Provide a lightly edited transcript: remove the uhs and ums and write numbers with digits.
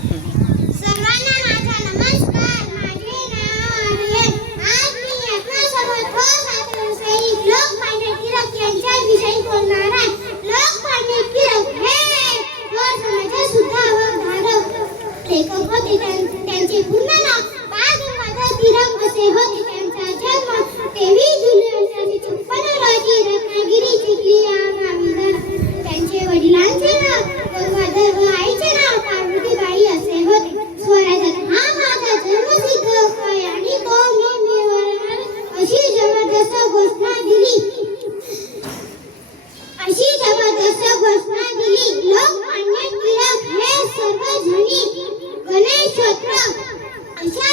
सर्वांना माझा नमस्कार. माझे नाव आर्यन. आज मी आपल्यासमोर लोकमान्य टिळक यांच्याविषयी बोलणार आहे. लोकमान्य टिळक हे थोर समाजसुद्धा अवधारक लेखक होते. त्यांचे पूर्ण नाव बाळ गंगाधर टिळक असे होते. त्यांचा जन्म 23 जुलै 1856 रोजी रत्नागिरी चिखली या गावी झाला. त्यांचे वडिलांचे नाव गंगाधर व आईचे नाव पार्वतीबाई असे होते. स्वराज्यात हा माझा जन्मसिद्ध हक्क आहे आणि तो मी मिळवणार अशी जबरदस्त घोषणा दिली. लोकमान्य टिळक हे सर्वजणी गणेशोत्सव अशा